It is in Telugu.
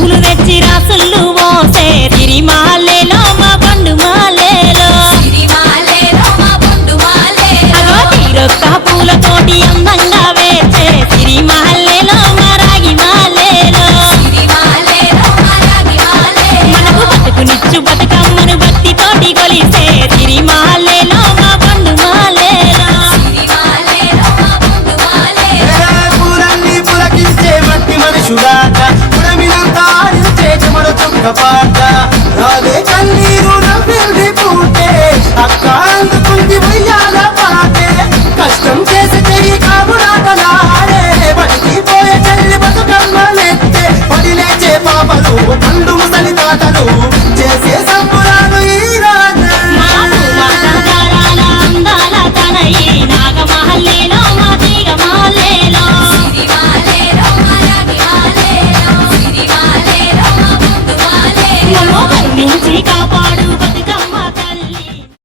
పూలు తెచ్చి రాసులు మోసే. తిరిమాలేలో మా పండు మాలేలో. తిరిమాలేలో మా పండు మాలేలో. తీరొక్క పూలతోటి అందంగా పాట. రాలే కన్నీరు నవ్విల్లి పూటే. అక్క అందుకుంది ఉయ్యాల పాటే. కష్టం చేసి చెయ్యి కాబుడాటలాడే పడిపోయే చెల్లి బతుకమ్మ నెత్తే. పడిలేచే పాపలు పండు ముసలి తాతలు África.